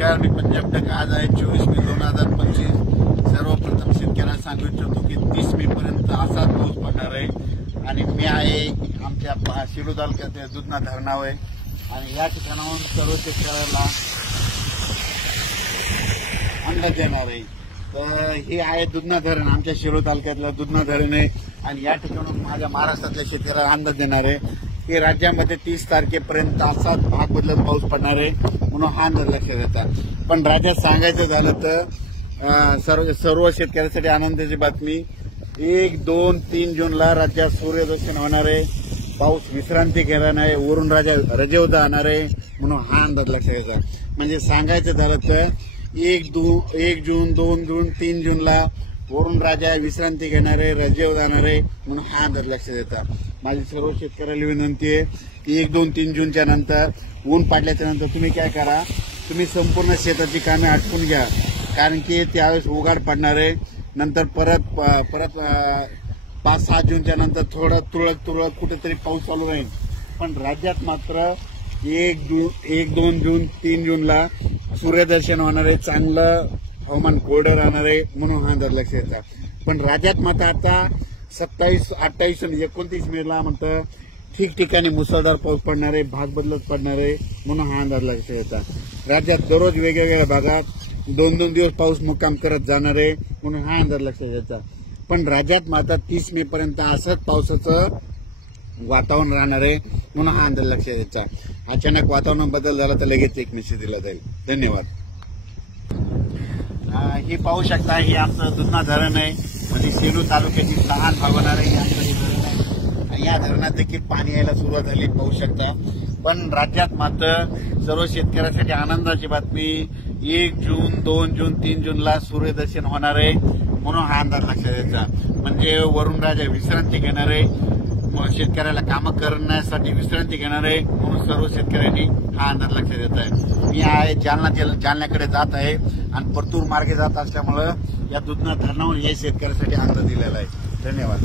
नमस्कार, मी पंजाब टक. आज आहे 24 मे 2025. सर्वप्रथम शेतकऱ्यांना सांगू इच्छितो की 30 मे पर्यंत असाच पाऊस पडणार आहे आणि मी आहे आमच्या शिरूर तालुक्यात दुधना धरणावर आहे आणि या ठिकाणाहून सर्व शेतकऱ्याला अंदाज देणार आहे. तर हे आहे दुधना धरण, आमच्या शिरूर तालुक्यातलं दुधना धरण आहे आणि या ठिकाणून माझ्या महाराष्ट्रातल्या शेतकऱ्याला अंदाज देणार आहे की राज्यामध्ये 30 तारखेपर्यंत असाच भाग बदलत पाऊस पडणार आहे म्हणून हा अंदाज लक्षात येतात. पण राज्यात सांगायचं झालं तर सर्व शेतकऱ्यांसाठी आनंदाची बातमी, 1, 2, 3 जूनला राज्यात सूर्यदर्शन होणार आहे, पाऊस विश्रांती घेणार आहे, वरून रजेवर जाणार आहे म्हणून हा अंदाज लक्षात येतात. म्हणजे सांगायचं झालं तर 1 जून, 2 जून, 3 जूनला वरून राजा विश्रांती घेणार आहे, रजेवर जाणार आहे म्हणून हा अंदाज लक्षात येतात. माझी सर्व शेतकऱ्याला विनंती आहे की 1, 2, 3 जूनच्या नंतर ऊन पाडल्याच्या नंतर तुम्ही काय करा, तुम्ही संपूर्ण शेताची कामे आटपून घ्या, कारण की त्यावेळेस उघाड पडणार आहे. नंतर परत 5-6 जूनच्या नंतर थोडं तुरळक कुठेतरी पाऊस चालू राहील. पण राज्यात मात्र 1, 2 जून, 3 जूनला सूर्यदर्शन होणार आहे, चांगलं हवामान कोरडं राहणार आहे म्हणून हा अंदाज लक्षात येतात. पण राज्यात मात्र आता 27, 28 आणि 29 मेला म्हणतं ठिकठिकाणी मुसळधार पाऊस पडणार आहे, भाग बदलत पडणार आहे म्हणून हा अंदाज लक्षात येतात. राज्यात दररोज वेगवेगळ्या भागात 2-2 दिवस पाऊस मुक्काम करत जाणार आहे म्हणून हा अंदाज लक्षात येतात. पण राज्यात मात्र 30 मे पर्यंत असंच पावसाचं वातावरण राहणार आहे म्हणून हा अंदाज लक्षात येतात. अचानक वातावरण बदल झाला तर लगेच एक मेसेज दिला जाईल. धन्यवाद. हे पाहू शकता, हे आमचं दुधना धरण आहे, म्हणजे सेलू तालुक्याची लहान भागवणार आहे आमचं हे धरण आहे. या धरणात देखील पाणी यायला सुरुवात झाली पाहू शकता. पण राज्यात मात्र सर्व शेतकऱ्यांसाठी आनंदाची बातमी, 1 जून, 2 जून, 3 जूनला सूर्यदर्शन होणार आहे म्हणून हा अंदाज लक्षात यायचा. म्हणजे वरून राजा विश्रांती घेणार आहे, शेतकऱ्याला कामं करण्यासाठी विश्रांती घेणार आहे म्हणून सर्व शेतकऱ्यांनी हा अंदाज लक्षात येत आहे. मी आहे जालन्याकडे जात आहे आणि परतूर मार्गे जात असल्यामुळं या दुधना धरणावर हे शेतकऱ्यासाठी अंदाज दिलेला आहे. धन्यवाद.